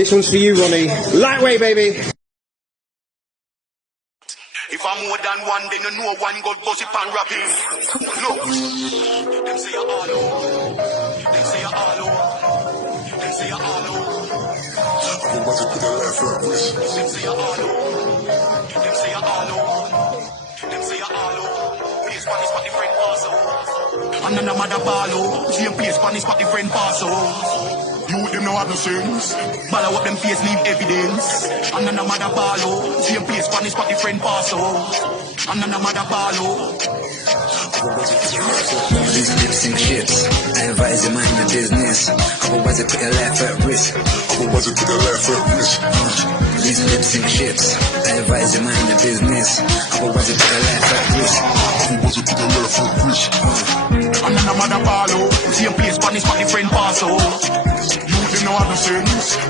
This one's for you, Ronnie. Lightweight, baby. If I'm more than one, then you know one God gossip and rapping. Look, them say you're all over. Them say you're all over. Them say you're all over. I'm about to put that life for a risk. Them say you're all over. Them say you're all over. Them say you're all over. Place Spanish for the friend pass. And then the mother ball. Same place Spanish for the friend pass. You them know have no sense. Ball up them face leave evidence. And then the mother ball. Same place Spanish for the friend pass. And then the mother ball. These lip sync shits, I advise you mind the business. Otherwise I put your life at risk. Otherwise I put your life at risk. These lip sync shits, I advise you mind the business. Otherwise I put your life at risk. Otherwise I put your life at risk. And then the mother ball. Same place Spanish for the friend pass. You them know have no sense.